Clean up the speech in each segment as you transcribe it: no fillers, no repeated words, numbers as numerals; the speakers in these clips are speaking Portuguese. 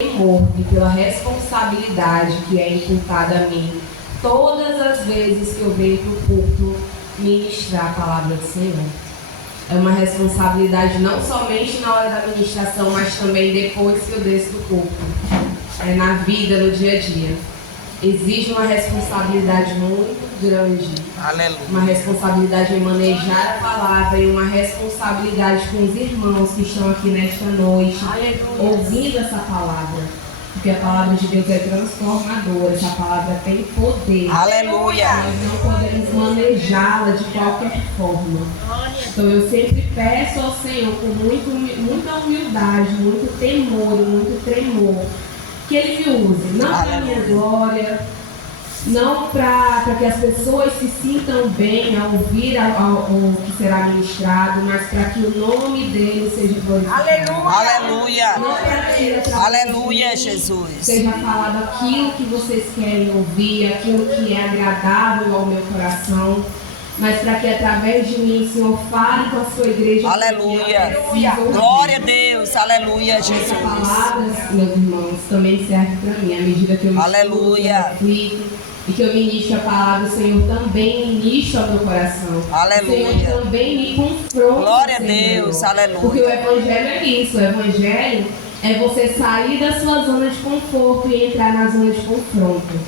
temor e pela responsabilidade que é imputada a mim todas as vezes que eu venho para o culto ministrar a palavra do Senhor. É uma responsabilidade não somente na hora da ministração, mas também depois que eu desço do culto. É na vida, no dia a dia. Exige uma responsabilidade muito grande. Aleluia. Uma responsabilidade em manejar a palavra e uma responsabilidade com os irmãos que estão aqui nesta noite, ouvindo essa palavra. Porque a palavra de Deus é transformadora, essa palavra tem poder. Aleluia. Nós não podemos manejá-la de qualquer forma. Então eu sempre peço ao Senhor com muita humildade, muito temor e muito tremor, que Ele me use, não para a minha glória, não para que as pessoas se sintam bem ao ouvir o que será ministrado, mas para que o nome dele seja glorificado. Aleluia. Não para que Aleluia, Jesus. seja falado aquilo que vocês querem ouvir, aquilo que é agradável ao meu coração, mas para que através de mim o Senhor fale com a sua igreja. Aleluia. Glória a Deus. Aleluia, Jesus. Essa palavra, meus irmãos, também serve para mim. À medida que eu Aleluia. reflito e que eu ministro a palavra, o Senhor também ministra ao meu coração. Aleluia. O Senhor também me confronta. Glória a Deus. Senhor. Aleluia. Porque o Evangelho é isso. O Evangelho é você sair da sua zona de conforto e entrar na zona de confronto.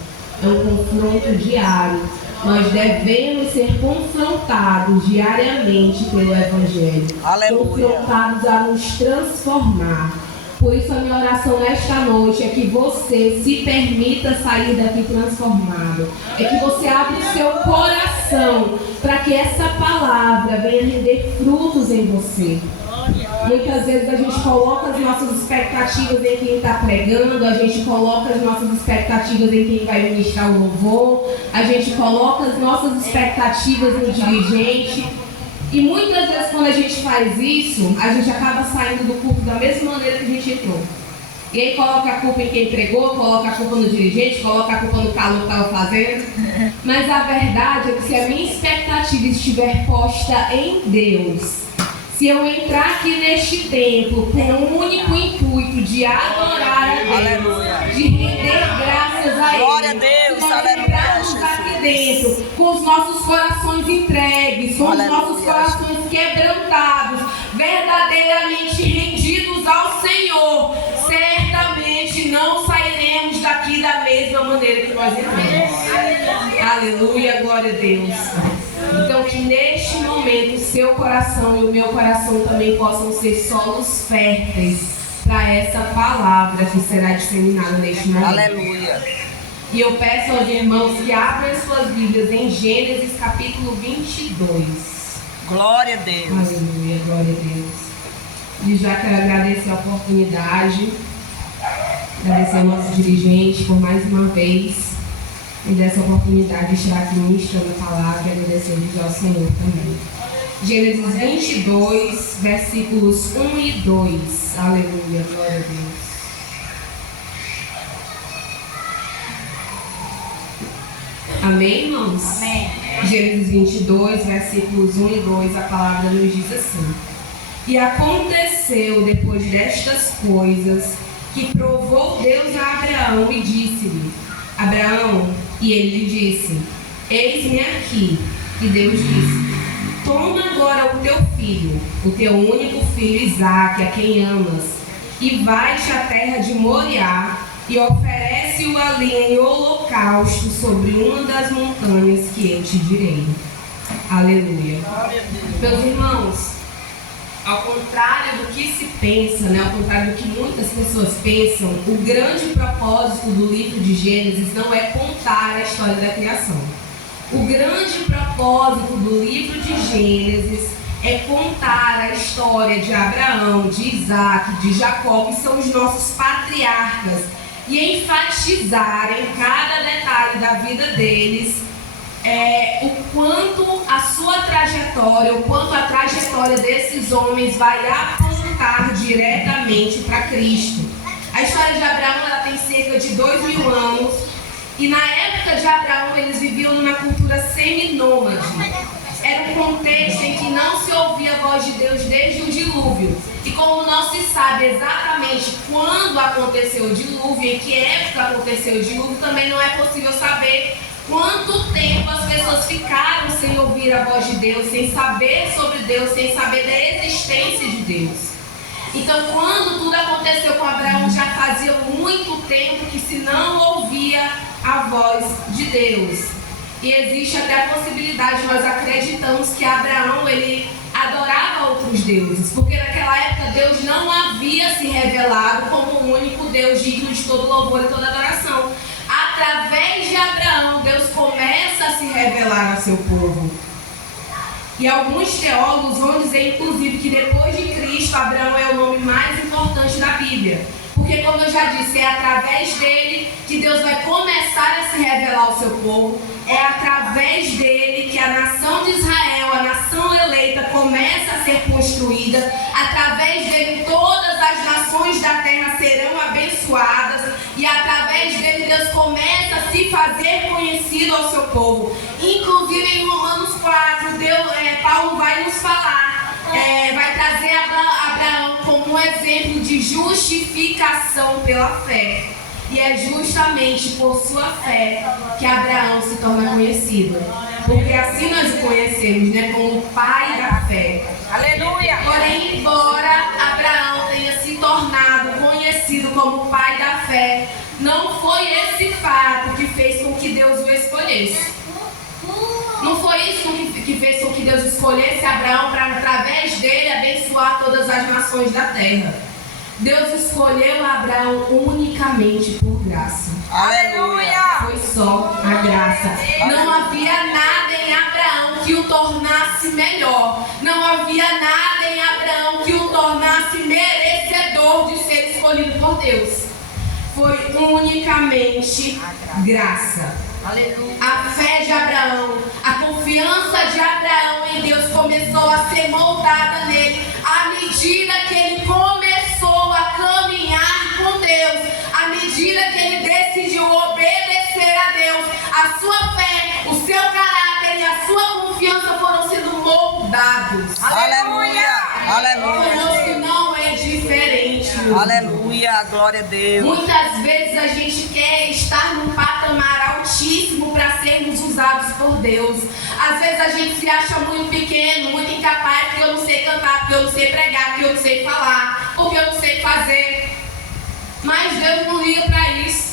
É um confronto diário. Nós devemos ser confrontados diariamente pelo Evangelho. Aleluia. Confrontados a nos transformar. Por isso a minha oração nesta noite é que você se permita sair daqui transformado. É que você abra o seu coração para que essa palavra venha render frutos em você. Muitas vezes a gente coloca as nossas expectativas em quem está pregando, a gente coloca as nossas expectativas em quem vai ministrar o louvor, a gente coloca as nossas expectativas no dirigente. E muitas vezes quando a gente faz isso, a gente acaba saindo do culto da mesma maneira que a gente entrou. E aí coloca a culpa em quem pregou, coloca a culpa no dirigente, coloca a culpa no calor que estava fazendo. Mas a verdade é que se a minha expectativa estiver posta em Deus, se eu entrar aqui neste templo com o único intuito de adorar a Deus, Aleluia. de render graças a Ele, Glória a Deus. nós Aleluia, entrarmos Jesus. aqui dentro com os nossos corações entregues, com Aleluia. os nossos corações quebrantados, verdadeiramente rendidos ao Senhor, certamente não sairemos daqui da mesma maneira que nós entramos. Aleluia, glória a Deus. Então que neste momento o seu coração e o meu coração também possam ser solos férteis para essa palavra que será disseminada neste momento. Aleluia. E eu peço aos irmãos que abram suas Bíblias em Gênesis capítulo 22. Glória a Deus. Aleluia, glória a Deus. E já quero agradecer a oportunidade, agradecer ao nosso dirigente por mais uma vez e dessa oportunidade de estar aqui ministrando a palavra e agradecendo ao Senhor também. Gênesis 22, versículos 1 e 2. Aleluia, glória a Deus. Amém, irmãos? Amém. Gênesis 22, versículos 1 e 2, a palavra nos diz assim: E aconteceu depois destas coisas que provou Deus a Abraão e disse-lhe: Abraão, e ele lhe disse: Eis-me aqui. E Deus disse: Toma agora o teu filho, o teu único filho Isaque, a quem amas, e vai-te à terra de Moriá e oferece-o ali em holocausto sobre uma das montanhas que eu te direi. Aleluia. Meus irmãos, ao contrário do que se pensa, ao contrário do que muitas pessoas pensam, o grande propósito do livro de Gênesis não é contar a história da criação. O grande propósito do livro de Gênesis é contar a história de Abraão, de Isaac, de Jacó, que são os nossos patriarcas, e enfatizar em cada detalhe da vida deles o quanto a sua trajetória, o quanto a trajetória desses homens vai apontar diretamente para Cristo. A história de Abraão ela tem cerca de 2000 anos e na época de Abraão eles viviam numa cultura seminômade. Era era um contexto em que não se ouvia a voz de Deus desde o dilúvio. E como não se sabe exatamente quando aconteceu o dilúvio, em que época aconteceu o dilúvio, também não é possível saber quanto tempo as pessoas ficaram sem ouvir a voz de Deus, sem saber sobre Deus, sem saber da existência de Deus. Então, quando tudo aconteceu com Abraão, já fazia muito tempo que se não ouvia a voz de Deus. E existe até a possibilidade, nós acreditamos que Abraão, ele adorava outros deuses, porque naquela época Deus não havia se revelado como o único Deus digno de todo louvor e toda adoração. Através de Abraão, Deus começa a se revelar ao seu povo. E alguns teólogos vão dizer, inclusive, que depois de Cristo, Abraão é o nome mais importante da Bíblia. Porque, como eu já disse, é através dele que Deus vai começar a se revelar ao seu povo. É através dele que a nação de Israel, a nação eleita, começa a ser construída. Através dele, todas as nações da terra serão abençoadas. E através dele, Deus começa a se fazer conhecido ao seu povo. Inclusive, em Romanos 4, Paulo vai nos falar, vai trazer Abraão como um exemplo de justificação pela fé. E é justamente por sua fé que Abraão se torna conhecido. Porque assim nós o conhecemos, né, como o pai da fé. Aleluia! Porém, embora Abraão tenha se tornado conhecido como o pai da fé, não foi esse fato que fez com que Deus o escolhesse. Não foi isso que fez com que Deus escolhesse Abraão para, através dele, abençoar todas as nações da terra. Deus escolheu Abraão unicamente por graça. Aleluia! Foi só a graça. Não havia nada em Abraão que o tornasse melhor. Não havia nada em Abraão que o tornasse merecedor de ser escolhido por Deus. Foi unicamente graça. Aleluia. A fé de Abraão, a confiança de Abraão em Deus começou a ser moldada nele à medida que ele começou a caminhar com Deus, à medida que ele decidiu obedecer a Deus. A sua fé, o seu caráter e a sua confiança foram sendo moldados. Aleluia! Conosco não é diferente. Aleluia! Glória a Deus! Muitas vezes a gente quer estar num patamar altíssimo para sermos usados por Deus. Às vezes a gente se acha muito pequeno, muito incapaz, porque eu não sei cantar, porque eu não sei pregar, porque eu não sei falar, porque eu não sei fazer. Mas Deus não liga para isso.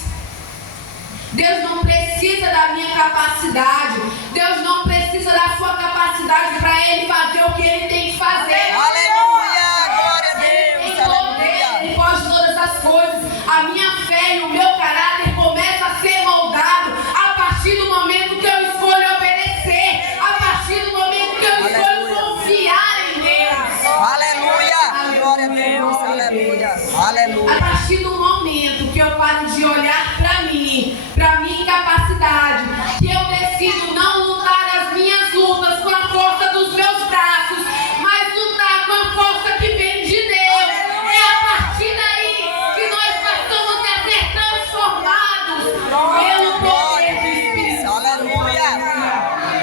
Deus não precisa da minha capacidade. Deus não precisa da sua capacidade para Ele fazer o que Ele tem que fazer. Aleluia! Glória a Ele Deus! tem poder, Ele pode todas as coisas. A minha fé e o meu caráter começa a ser moldado a partir do momento que eu escolho obedecer, a partir do momento que eu escolho confiar em Deus. Aleluia! Glória a Deus! Aleluia! A Aleluia! partir do momento que eu paro de olhar para mim, para minha incapacidade, que eu decido não lutar as minhas lutas com a força dos meus braços, mas lutar com a força que vem de Deus. É a partir daí que nós passamos a ser transformados pelo poder do Espírito Santo. Aleluia!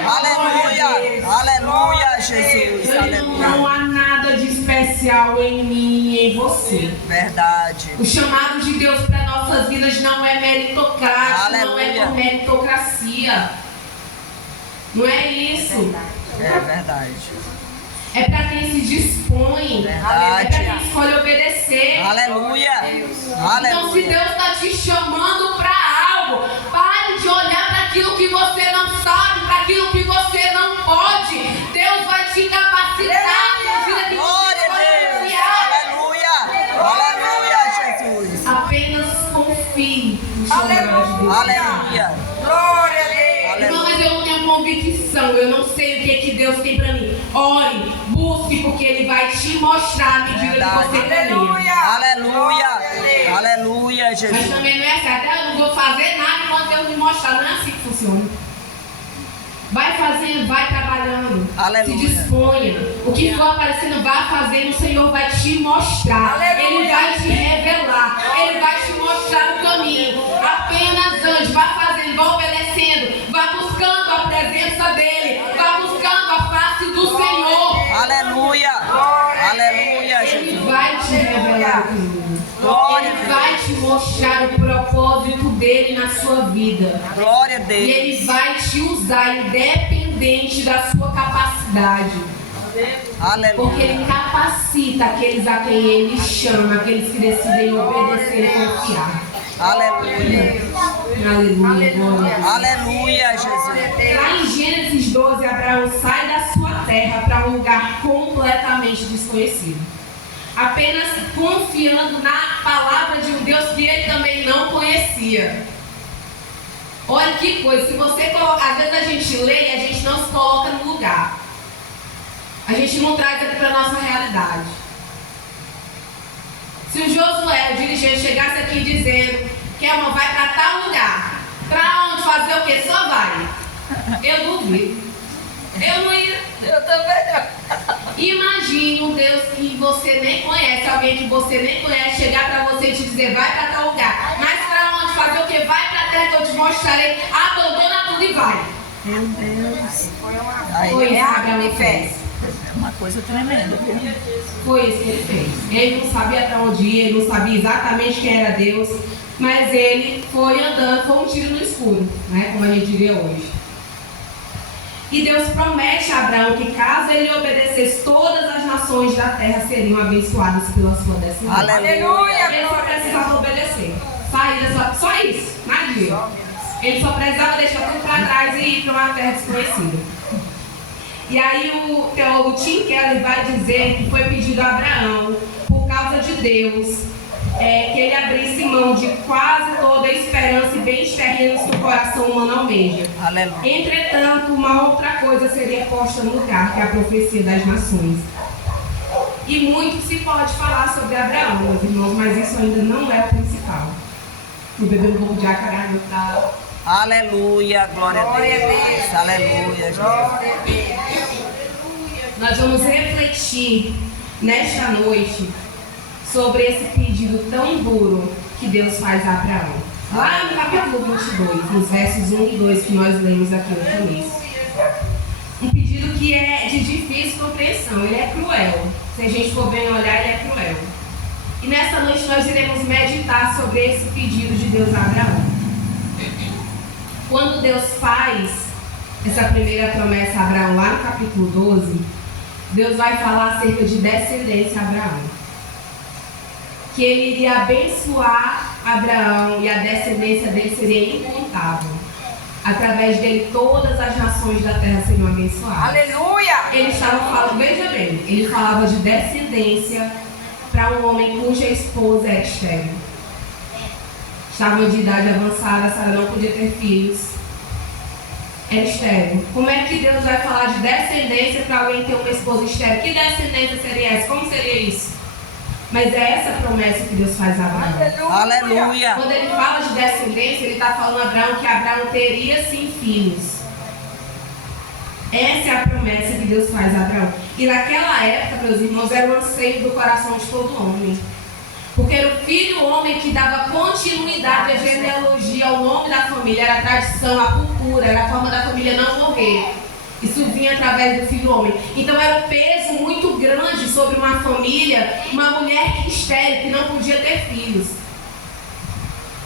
Aleluia! Aleluia, Jesus! Aleluia! Não há nada de especial em mim e em você. Verdade. O chamado de Deus para nossas vidas não é meritocrático, não é Aleluia. por meritocracia. Não é isso. É verdade. É para quem se dispõe. Verdade. É para quem escolhe obedecer. Aleluia! Então, se Aleluia! Deus está te chamando para algo, pare de olhar para aquilo que você não sabe, para aquilo que você não pode. Deus vai te capacitar na medida que Glória você a Deus! confiar. Aleluia! Aleluia, Jesus! Apenas confie no chamado de Deus. Aleluia! Glória a Deus! Não, mas eu não tenho convicção, eu não sei o que Deus tem para mim. Ore, busque, porque Ele vai te mostrar à medida que você caminha. Aleluia! Aleluia, Mas Jesus! também não é certo, eu não vou fazer nada enquanto Deus me mostrar. Não é assim que funciona. Vai fazendo, vai trabalhando. Aleluia. Se disponha. O que for aparecendo, vai fazendo, o Senhor vai te mostrar. Aleluia. Ele vai te revelar. Ele vai te mostrar o caminho. Apenas ande, vai fazendo, vai obedecendo, vai buscando a presença dEle, vai buscando a face Glória a Ele Deus. vai te mostrar o propósito dele na sua vida. Glória a E Deus. ele vai te usar independente da sua capacidade. Porque Aleluia. ele capacita aqueles a quem ele chama, aqueles que decidem obedecer e confiar. Aleluia. Aleluia, glória. Aleluia, Jesus. Lá em Gênesis 12, Abraão sai da sua terra para um lugar completamente desconhecido, apenas confiando na palavra de um Deus que ele também não conhecia. Olha que coisa, se você coloca, às vezes a gente lê e a gente não se coloca no lugar. A gente não traz aqui para a nossa realidade. Se o Josué, o dirigente, chegasse aqui dizendo que vai para tal lugar, para onde fazer o quê? Só vai. Eu duvido. Eu não ia. Eu também não. Imagine um Deus que você nem conhece, alguém que você nem conhece, chegar para você e te dizer, vai para tal lugar. Mas para onde fazer o quê? Vai para a terra que eu te mostrarei. Abandona tudo e vai. Meu Deus. Foi isso que Abraão me fez. É uma coisa tremenda, viu? Foi isso que ele fez. Ele não sabia para onde ir, ele não sabia exatamente quem era Deus, mas ele foi andando, foi um tiro no escuro, né? Como a gente diria hoje. E Deus promete a Abraão que caso ele obedecesse, todas as nações da terra seriam abençoadas pela sua descendência. Aleluia. Ele só precisava obedecer. Só isso, nada disso. Ele só precisava deixar tudo para trás e ir para uma terra desconhecida. E aí o teólogo Tim Keller vai dizer que foi pedido a Abraão, por causa de Deus, que ele abrisse mão de quase toda a esperança e bens terrenos que o coração humano almeja. Aleluia. Entretanto, uma outra coisa seria posta no lugar, que é a profecia das nações. E muito se pode falar sobre Abraão, meus irmãos, mas isso ainda não é o principal. Vou beber um pouco de água para Aleluia. Glória a Deus. Aleluia, Jesus. Nós vamos refletir nesta noite sobre esse pedido tão duro que Deus faz a Abraão. Lá no capítulo 22, nos versos 1 e 2 que nós lemos aqui no começo. Um pedido que é de difícil compreensão, ele é cruel. Se a gente for bem olhar, ele é cruel. E nessa noite nós iremos meditar sobre esse pedido de Deus a Abraão. Quando Deus faz essa primeira promessa a Abraão, lá no capítulo 12, Deus vai falar acerca de descendência a Abraão. Que ele iria abençoar Abraão e a descendência dele seria incontável. Através dele todas as nações da terra seriam abençoadas. Aleluia! Ele estava falando, veja bem, ele falava de descendência para um homem cuja esposa era estéril. Estava de idade avançada, Sara não podia ter filhos. Era estéril. Como é que Deus vai falar de descendência para alguém ter uma esposa estéril? Que descendência seria essa? Como seria isso? Mas é essa promessa que Deus faz a Abraão. Aleluia. Quando ele fala de descendência, ele está falando a Abraão que Abraão teria sim filhos. Essa é a promessa que Deus faz a Abraão. E naquela época, meus irmãos, era o anseio do coração de todo homem. Porque era o filho homem que dava continuidade à genealogia, ao nome da família, era a tradição, a cultura, era a forma da família não morrer. Isso vinha através do filho homem. Então era um peso muito grande sobre uma família, uma mulher estéril que não podia ter filhos.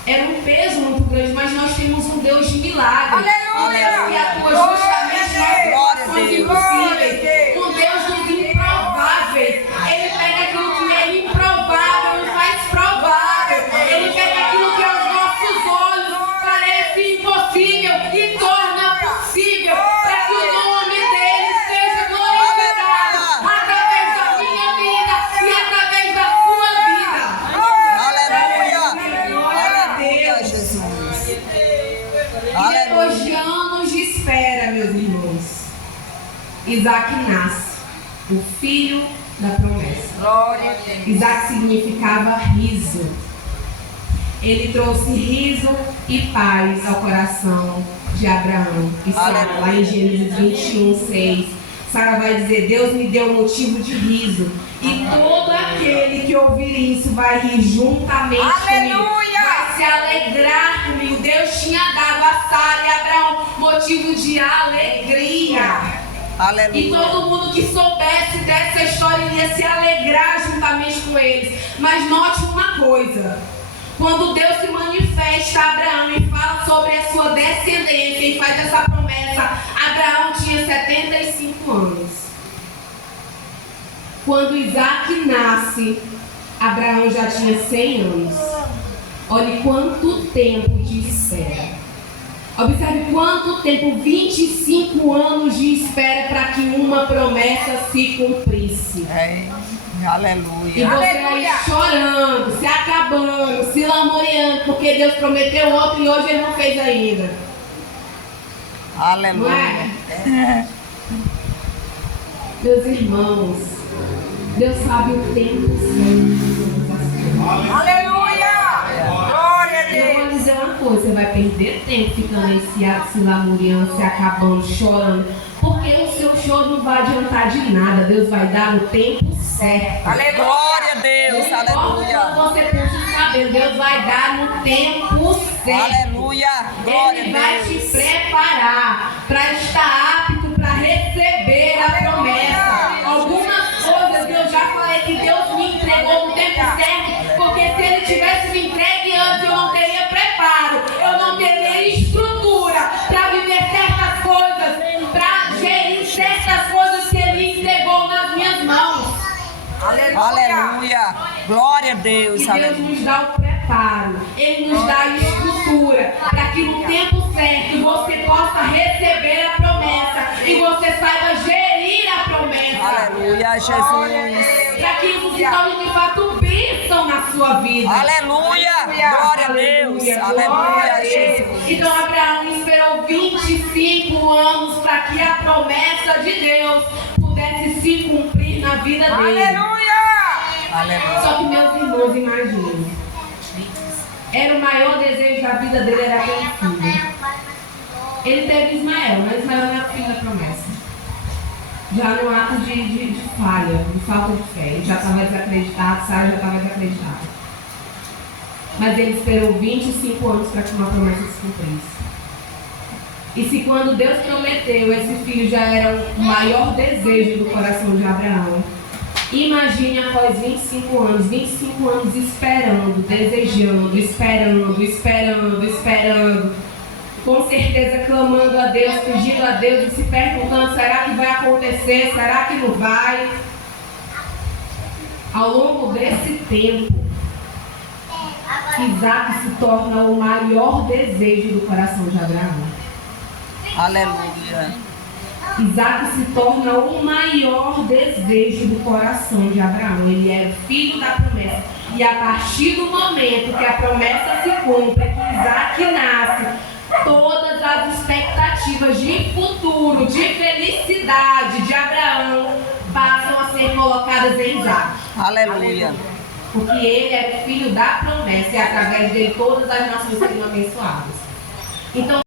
Era um peso muito grande, mas nós temos um Deus de milagres. Aleluia! Que atua justamente nas situações impossíveis. Um Deus dos improváveis. Ele pega aquilo que é improvável e faz provável. Ele pega aquilo que aos nossos olhos parece impossível e torna possível. Para que o nome dele seja glorificado através da minha vida e através da sua vida. Aleluia. Glória a Aleluia, Deus. Jesus. E depois de anos de espera, meus irmãos, Isaac nasce, o filho da promessa. Glória a Deus. Isaac significava riso. Ele trouxe riso e paz ao coração de Abraão e Sara. Lá em Gênesis 21, 6, Sara vai dizer: Deus me deu motivo de riso, e todo aquele que ouvir isso vai rir juntamente comigo, vai se alegrar comigo. Deus tinha dado a Sara e a Abraão motivo de alegria. Aleluia. E todo mundo que soubesse dessa história iria se alegrar juntamente com eles. Mas note uma coisa. Quando Deus se manifesta a Abraão e fala sobre a sua descendência e faz essa promessa, Abraão tinha 75 anos. Quando Isaac nasce, Abraão já tinha 100 anos. Olhe quanto tempo de espera. Observe quanto tempo, 25 anos de espera para que uma promessa se cumprisse. Aleluia. E você aí chorando, se acabando, se lamoreando, porque Deus prometeu outro e hoje Ele não fez ainda. Aleluia. Não é? Meus irmãos, Deus sabe o tempo certo. Aleluia. Glória a Eu vou Deus. dizer uma coisa, você vai perder tempo ficando aí se lamoreando, se acabando, chorando. Porque o seu choro não vai adiantar de nada. Deus vai dar o tempo certo. Glória a Deus. Aleluia. Quando você precisa saber, Deus vai dar no tempo certo. Aleluia. Glória Ele a vai te Deus. preparar para estar apto para receber a promessa. Algumas coisas que eu já falei que Deus me entregou no tempo certo, porque se Ele tivesse me entregue antes, eu não teria preparo, eu não teria estrutura para viver certas coisas, para gerir certas coisas que Ele entregou nas minhas mãos. Aleluia. Glória a Deus. E Deus Aleluia. nos dá o preparo, Ele nos dá a estrutura para que no tempo certo você possa receber a promessa e você saiba gerir a promessa. Aleluia, Jesus. Para que isso se torne de fato bênção na sua vida. Aleluia. Glória a Deus. Aleluia, Jesus. Então Abraão esperou 25 anos para que a promessa de Deus pudesse se cumprir na vida dele. Aleluia. Aleluia. Só que meus irmãos, imaginem. Era o maior desejo da vida dele, era ter um filho. Ele teve Ismael, mas Ismael não era filho da promessa. Já no ato de falha, de falta de fé. Ele já estava desacreditado, Sara já estava desacreditada. Mas ele esperou 25 anos para que uma promessa se cumprisse. E se quando Deus prometeu, esse filho já era o maior desejo do coração de Abraão, imagine após 25 anos esperando, desejando, esperando, com certeza clamando a Deus, pedindo a Deus e se perguntando, será que vai acontecer, será que não vai? Ao longo desse tempo, Isaac se torna o maior desejo do coração de Abraão. Aleluia. Isaac se torna o maior desejo do coração de Abraão. Ele é o filho da promessa. E a partir do momento que a promessa se cumpre, que Isaac nasce, todas as expectativas de futuro, de felicidade de Abraão passam a ser colocadas em Isaac. Aleluia. Porque ele é o filho da promessa e através dele todas as nações seriam abençoadas. Então,